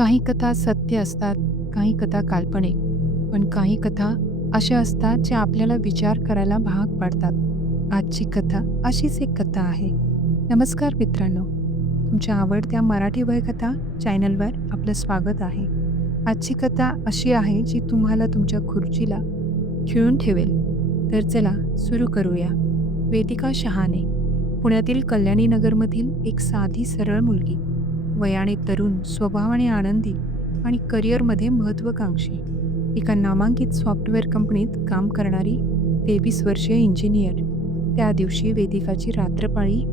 काही कथा सत्य असतात, काही कथा काल्पनिक, पण काही कथा अशा असतात ज्या आपल्याला विचार करायला भाग पाडतात. आजची कथा अशीच एक कथा आहे. नमस्कार मित्रांनो, तुमच्या आवडत्या मराठी वयकथा चॅनलवर आपलं स्वागत आहे. आजची कथा अशी आहे जी तुम्हाला तुमच्या खुर्चीला खिळून ठेवेल. तर चला सुरू करूया. वेदिका शहाणे पुण्यातील कल्याणीनगरमधील एक साधी सरळ मुलगी. वयाने तरुण, स्वभावाने आनंदी आणि करिअरमध्ये महत्त्वाकांक्षी. एका नामांकित सॉफ्टवेअर कंपनीत काम करणारी तेवीस वर्षीय इंजिनियर. त्या दिवशी वेदिकाची रात्रपाळी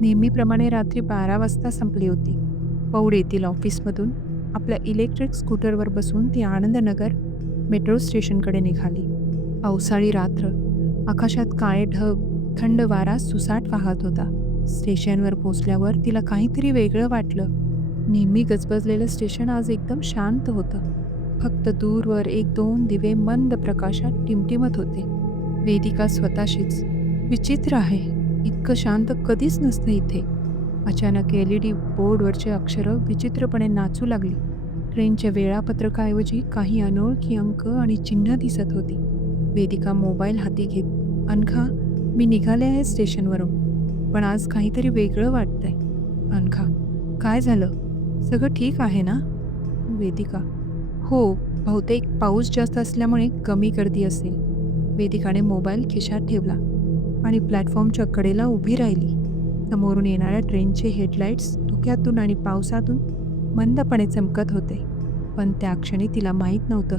नेहमीप्रमाणे रात्री बारा वाजता संपली होती. पौड येथील ऑफिसमधून आपल्या इलेक्ट्रिक स्कूटरवर बसून ती आनंदनगर मेट्रो स्टेशनकडे निघाली. पावसाळी रात्र, आकाशात काळे ढग, थंड वारा सुसाट वाहत होता. स्टेशनवर पोचल्यावर तिला काहीतरी वेगळं वाटलं. नेहमी गजबजलेलं स्टेशन आज एकदम शांत होतं. फक्त दूरवर एक दोन दिवे मंद प्रकाशात टिमटिमत होते. वेदिका स्वतःशीच विचित्र आहे, इतकं शांत कधीच नसतं इथे. अचानक एल ई डी बोर्डवरचे अक्षरं विचित्रपणे नाचू लागली. ट्रेनच्या वेळापत्रकाऐवजी काही अनोळखी अंक आणि चिन्ह दिसत होती. वेदिका मोबाईल हाती घेत, अनघा, मी निघाले आहे स्टेशनवरून, पण आज काहीतरी वेगळं वाटतंय. अनघा, काय झालं? सगळं ठीक आहे ना? वेदिका, हो, बहुतेक पाऊस जास्त असल्यामुळे कमी गर्दी असेल. वेदिकाने मोबाईल खिशात ठेवला आणि प्लॅटफॉर्मच्या कडेला उभी राहिली. समोरून येणाऱ्या ट्रेनचे हेडलाईट्स धुक्यातून आणि पावसातून मंदपणे चमकत होते. पण त्या क्षणी तिला माहीत नव्हतं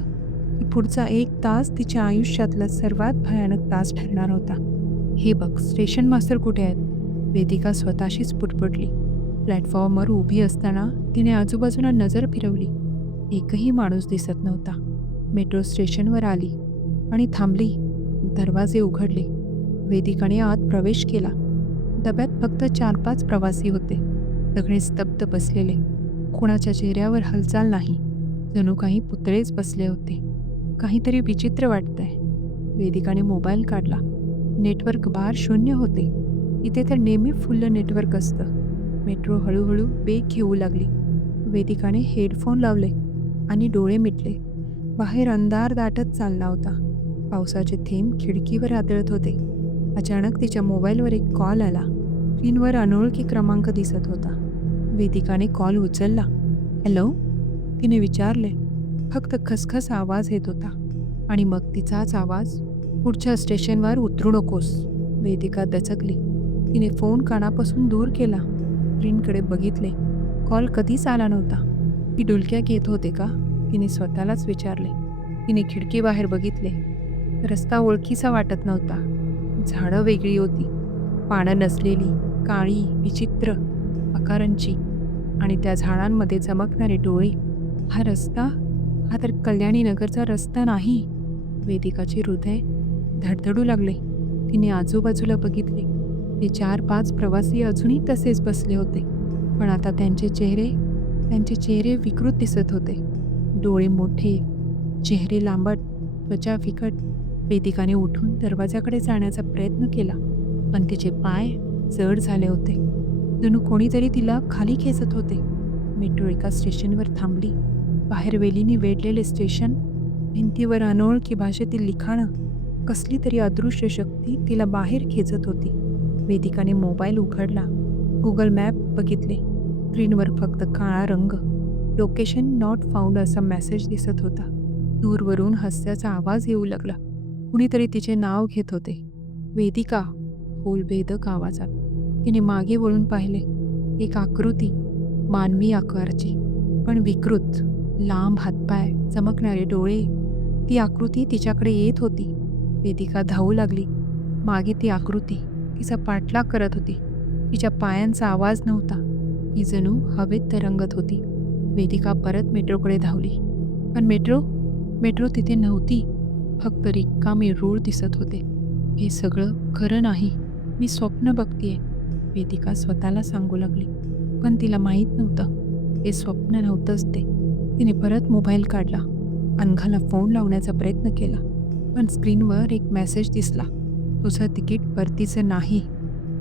की पुढचा एक तास तिच्या आयुष्यातला सर्वात भयानक तास ठरणार होता. हे बघ, स्टेशन मास्तर कुठे आहेत? वेदिका स्वतःशीच पुटपुटली. प्लॅटफॉर्मवर उभी असताना तिने आजूबाजूला नजर फिरवली. एकही माणूस दिसत नव्हता. मेट्रो स्टेशनवर आली आणि थांबली. दरवाजे उघडले. वेदिकाने आत प्रवेश केला. डब्यात फक्त चार पाच प्रवासी होते. सगळे स्तब्ध बसलेले. कोणाच्या चेहऱ्यावर हालचाल नाही. जणू काही पुतळेच बसले होते. काहीतरी विचित्र वाटतंय. वेदिकाने मोबाईल काढला. नेटवर्क बार शून्य होते. इथे तर नेहमी फुल्ल नेटवर्क असतं. मेट्रो हळूहळू वेग घेऊ लागली. वेदिकाने हेडफोन लावले आणि डोळे मिटले. बाहेर अंधार दाटत चालला होता. पावसाचे थेंब खिडकीवर आदळत होते. अचानक तिच्या मोबाईलवर एक कॉल आला. स्क्रीनवर अनोळखी क्रमांक दिसत होता. वेदिकाने कॉल उचलला. हॅलो? तिने विचारले. फक्त खसखस आवाज येत होता आणि मग तिचाच आवाज, पुढच्या स्टेशनवर उतरू नकोस. वेदिका दचकली. तिने फोन कानापासून दूर केला. स्क्रीनकडे बघितले. कॉल कधीच आला नव्हता. ती डुलक्या घेत होते का? तिने स्वतःलाच विचारले. तिने खिडकीबाहेर बघितले. रस्ता ओळखीचा वाटत नव्हता. झाडं वेगळी होती. पानं नसलेली, काळी, विचित्र आकारांची आणि त्या झाडांमध्ये चमकणारे डोळे. हा रस्ता? हा तर कल्याणी नगरचा रस्ता नाही. वेदिकाचे हृदय धडधडू लागले. तिने आजूबाजूला बघितले. ते चार पाच प्रवासी अजूनही तसेच बसले होते. पण आता त्यांचे चेहरे त्यांचे चेहरे विकृत दिसत होते. डोळे मोठे, चेहरे लांबट, त्वचा फिकट. वेदिकाने उठून दरवाजाकडे जाण्याचा प्रयत्न केला, पण तिचे पाय जड झाले होते. जणू कोणीतरी तिला खाली खेचत होते. मेट्रो एका स्टेशनवर थांबली. बाहेर वेलीने वेढलेले स्टेशन, भिंतीवर अनोळखी भाषेतील लिखाणं. कसली तरी अदृश्य शक्ती तिला बाहेर खेचत होती. वेदिकाने मोबाईल उघडला. गुगल मॅप बघितले. स्क्रीनवर फक्त काळा रंग. लोकेशन नॉट फाउंड असा मेसेज दिसत होता. दूरवरून हस्याचा आवाज येऊ लागला. कुणीतरी तिचे नाव घेत होते. वेदिका! होलभेदक आवाजात. तिने मागे वळून पाहिले. एक आकृती, मानवी आकाराची, पण विकृत. लांब हातपाय, चमकणारे डोळे. ती आकृती तिच्याकडे येत होती. वेदिका धावू लागली. मागे ती आकृती तिचा पाठलाग करत होती. तिच्या पायांचा आवाज नव्हता. ती जणू हवेत तरंगत होती. वेदिका परत मेट्रोकडे धावली. पण मेट्रो? मेट्रो तिथे नव्हती. फक्त रिकामी रूळ दिसत होते. हे सगळं खरं नाही. मी स्वप्न बघतीये. वेदिका स्वतःला सांगू लागली. पण तिला माहीत नव्हतं. हे स्वप्न नव्हतंच ते. तिने परत मोबाईल काढला. अनघाला फोन लावण्याचा प्रयत्न केला. पण स्क्रीनवर एक मेसेज दिसला. तुझं तिकीट परतीचं नाही.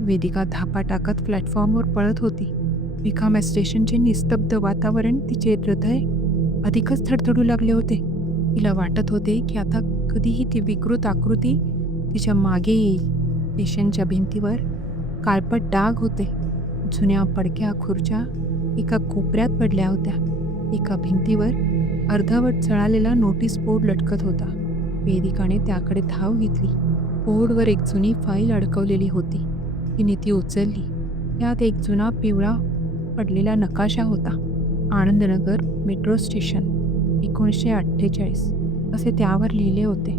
वेदिका धापा टाकत प्लॅटफॉर्मवर पळत होती. रिकाम्या स्टेशनचे निस्तब्ध वातावरण तिचे हृदय अधिकच थडथडू लागले होते. तिला वाटत होते की आता कधीही ती विकृत आकृती तिच्यामागे येईल. स्टेशनच्या भिंतीवर काळपट डाग होते. जुन्या पडक्या खुर्च्या एका कोपऱ्यात पडल्या होत्या. एका भिंतीवर अर्धवट चळालेला नोटीस बोर्ड लटकत होता. वेदिकाने त्याकडे धाव घेतली. बोर्डवर एक जुनी फाईल अडकवलेली होती. तिने ती उचलली. त्यात एक जुना पिवळा पडलेला नकाशा होता. आनंदनगर मेट्रो स्टेशन एकोणीसशे अठ्ठेचाळीस. असे त्यावर लिहिले होते.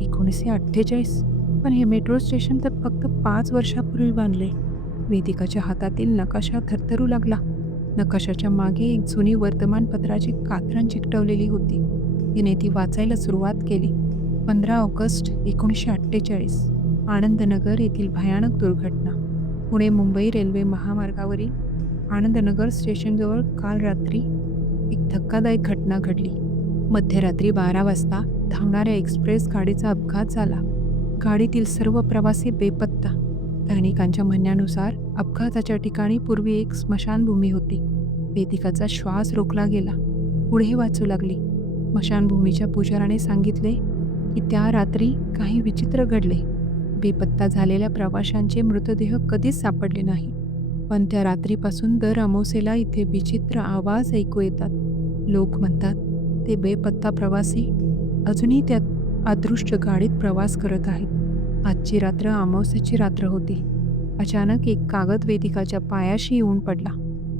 एकोणीसशे अठ्ठेचाळीस? पण हे मेट्रो स्टेशन तर फक्त पाच वर्षापूर्वी बांधले. वेदिकाच्या हातातील नकाशा थरथरू लागला. नकाशाच्या मागे एक जुनी वर्तमानपत्राची कात्रण चिकटवलेली होती. तिने ती वाचायला सुरुवात केली. पंधरा ऑगस्ट एकोणीसशे अठ्ठेचाळीस आनंदनगर येथील भयानक दुर्घटना. पुणे मुंबई रेल्वे महामार्गावरील आनंदनगर स्टेशनजवळ काल रात्री एक धक्कादायक घटना घडली. मध्यरात्री बारा वाजता धावणाऱ्या एक्सप्रेस गाडीचा अपघात झाला. गाडीतील सर्व प्रवासी बेपत्ता. स्थानिकांच्या म्हणण्यानुसार अपघाताच्या ठिकाणी पूर्वी एक स्मशानभूमी होती. वेदिकाचा श्वास रोखला गेला. पुढे वाचू लागली. स्मशानभूमीच्या पुजाराने सांगितले की त्या रात्री काही विचित्र घडले. बेपत्ता झालेल्या प्रवाशांचे मृतदेह कधीच सापडले नाही. पण त्या रात्रीपासून दर अमावस्येला इथे विचित्र आवाज ऐकू येतात. लोक म्हणतात ते बेपत्ता प्रवासी अजूनही त्या अदृश्य गाडीत प्रवास करत आहेत. आजची रात्र अमावस्याची रात्र होती. अचानक एक कागद वेदिकाच्या पायाशी येऊन पडला.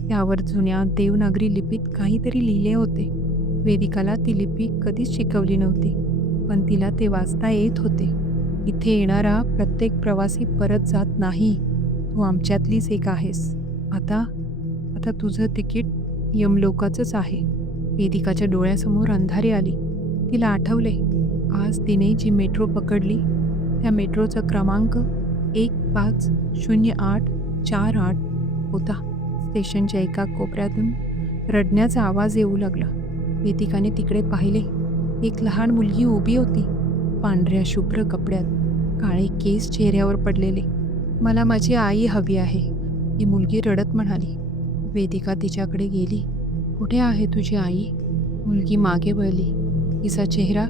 त्यावर जुन्या देवनागरी लिपीत काहीतरी लिहिले होते. वेदिकाला ती लिपी कधीच शिकवली नव्हती. पण तिला ते वाचता येत होते. इथे येणारा प्रत्येक प्रवासी परत जात नाही. तू आमच्यातलीच एक आहेस. आता आता तुझं तिकीट यमलोकाचंच आहे. वेदिकाच्या डोळ्यासमोर अंधारी आली. तिला आठवले आज तिने जी मेट्रो पकडली त्या मेट्रोचा क्रमांक एक पाच शून्य आठ चार आठ होता. स्टेशनच्या एका कोपऱ्यातून रडण्याचा आवाज येऊ लागला. वेदिकाने तिकडे पाहिले. एक लहान मुलगी उभी होती पांढऱ्या शुभ्र कपड्यात काळे केस चेहऱ्यावर पडलेले. मला माझी आई हवी आहे ही मुलगी रडत म्हणाली. वेदिका तिच्याकडे गेली. कुठे आहे तुझी आई? मुलगी मागे वळली. तिचा चेहरा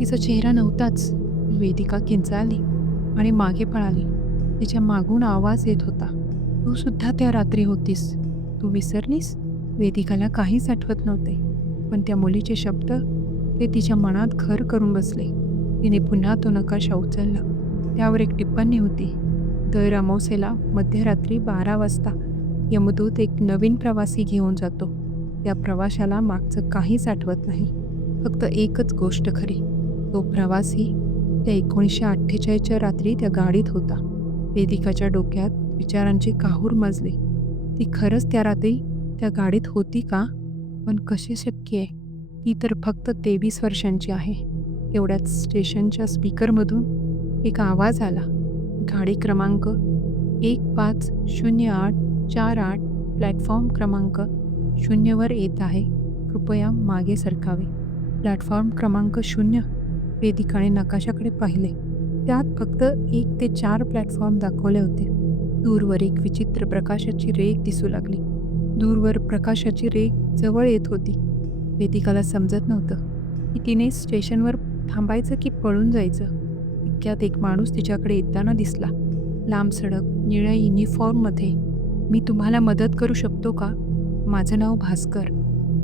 तिचा चेहरा नव्हताच वेदिका किंचाळली आणि मागे पळाली. तिच्या मागून आवाज येत होता. तू सुद्धा त्या रात्री होतीस. तू विसरलीस? वेदिकाला काहीच आठवत नव्हते. पण त्या मुलीचे शब्द ते तिच्या मनात घर करून बसले. तिने पुन्हा तो नकाशा उचलला. त्यावर एक टिप्पणी होती. दर अमावसेला मध्यरात्री बारा वाजता यमदूत एक नवीन प्रवासी घेऊन जातो. त्या प्रवाशाला मागचं काहीच आठवत नाही. फक्त एकच गोष्ट खरी. तो प्रवासी त्या एकोणीसशे अठ्ठेचाळीसच्या रात्री त्या गाडीत होता. वेदिकाच्या डोक्यात विचारांची काहूर मजली. ती खरंच त्या रात्री त्या गाडीत होती का? पण कसे शक्य आहे? ती तर फक्त तेवीस वर्षांची आहे. एवढ्याच स्टेशनच्या स्पीकरमधून एक आवाज आला. गाडी क्रमांक एक पाच शून्य आठ चार आठ प्लॅटफॉर्म क्रमांक शून्यवर येत आहे. कृपया मागे सरकावे. प्लॅटफॉर्म क्रमांक शून्य. वेदिकाने नकाशाकडे पाहिले. त्यात फक्त एक ते चार प्लॅटफॉर्म दाखवले होते. दूरवर एक विचित्र प्रकाशाची रेख दिसू लागली. दूरवर प्रकाशाची रेख जवळ येत होती. वेदिकाला समजत नव्हतं. की तिने स्टेशनवर थांबायचं की पळून जायचं? इतक्यात एक माणूस तिच्याकडे येताना दिसला. लांब सडक निळ्या युनिफॉर्ममध्ये. मी तुम्हाला मदत करू शकतो का? माझं नाव भास्कर.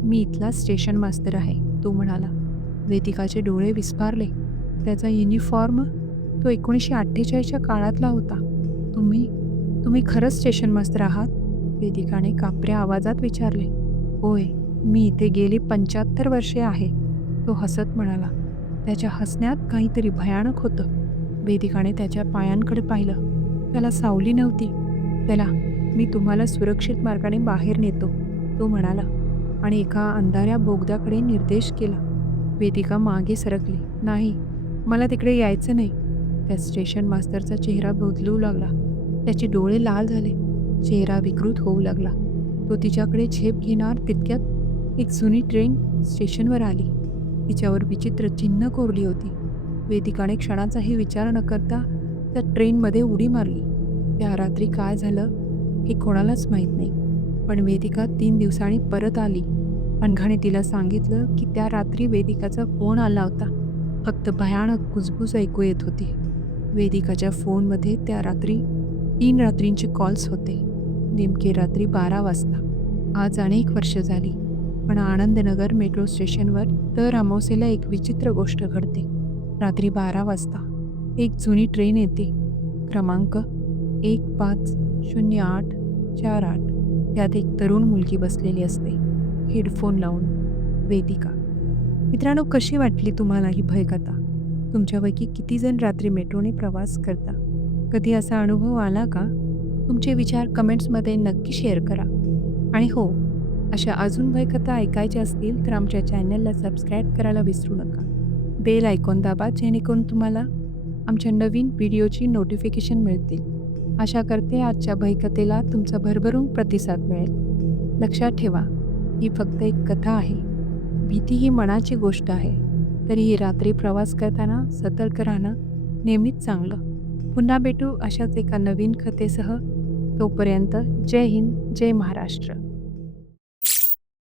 मी इथला स्टेशन मास्तर आहे तो म्हणाला. वेदिकाचे डोळे विस्फारले. त्याचा युनिफॉर्म तो एकोणीसशे अठ्ठेचाळीसच्या काळातला होता. तुम्ही तुम्ही खरंच स्टेशन मास्तर आहात? वेदिकाने कापऱ्या आवाजात विचारले. होय. मी इथे गेली पंच्याहत्तर वर्षे आहे. तो हसत म्हणाला. त्याच्या हसण्यात काहीतरी भयानक होतं. वेदिकाने त्याच्या पायांकडे पाहिलं. त्याला सावली नव्हती. त्याला मी तुम्हाला सुरक्षित मार्गाने बाहेर नेतो. तो म्हणाला. आणि एका अंधाऱ्या बोगद्याकडे निर्देश केला. वेदिका मागे सरकली. नाही मला तिकडे यायचं नाही. त्या स्टेशन मास्तरचा चेहरा बदलू लागला. त्याचे डोळे लाल झाले. चेहरा विकृत होऊ लागला. तो तिच्याकडे झेप घेणार तितक्यात एक जुनी ट्रेन स्टेशनवर आली. तिच्यावर विचित्र चिन्ह कोरली होती. वेदिकाने क्षणाचाही विचार न करता त्या ट्रेनमध्ये उडी मारली. त्या रात्री काय झालं हे कोणालाच माहीत नाही. पण वेदिका तीन दिवसांनी परत आली. अनघाने तिला सांगितलं की त्या रात्री वेदिकाचा फोन आला होता. फक्त भयानक कुजबूज ऐकू येत होती. वेदिकाच्या फोनमध्ये त्या रात्री तीन रात्रींचे कॉल्स होते. नेमके रात्री बारा वाजता. आज अनेक वर्ष झाली. पण आनंदनगर मेट्रो स्टेशनवर दर अमावसेला एक विचित्र गोष्ट घडते. रात्री बारा वाजता एक जुनी ट्रेन येते. क्रमांक एक पाच शून्य आठ चार आठ. त्यात एक तरुण मुलगी बसलेली असते. हेडफोन लावून. वेदिका. मित्रांनो कशी वाटली तुम्हाला ही भयकथा? तुमच्यापैकी कितीजण रात्री मेट्रोने प्रवास करता? कधी असा अनुभव आला का? तुमचे विचार कमेंट्समध्ये नक्की शेअर करा. आणि हो अशा अजून भयकथा ऐकायच्या असतील तर आमच्या चॅनलला सबस्क्राईब करायला विसरू नका. बेल आयकॉन दाबा जेणेकरून तुम्हाला आमच्या नवीन व्हिडिओची नोटिफिकेशन मिळतील. आशा करते आजच्या भयकथेला तुमचा भरभरून प्रतिसाद मिळेल. लक्षात ठेवा ही फक्त एक कथा आहे. भीती ही मनाची गोष्ट आहे. तरीही रात्री प्रवास करताना सतर्क राहणं नेहमीच चांगलं. पुन्हा भेटू अशाच एका नवीन कथेसह. तोपर्यंत जय हिंद जय महाराष्ट्र.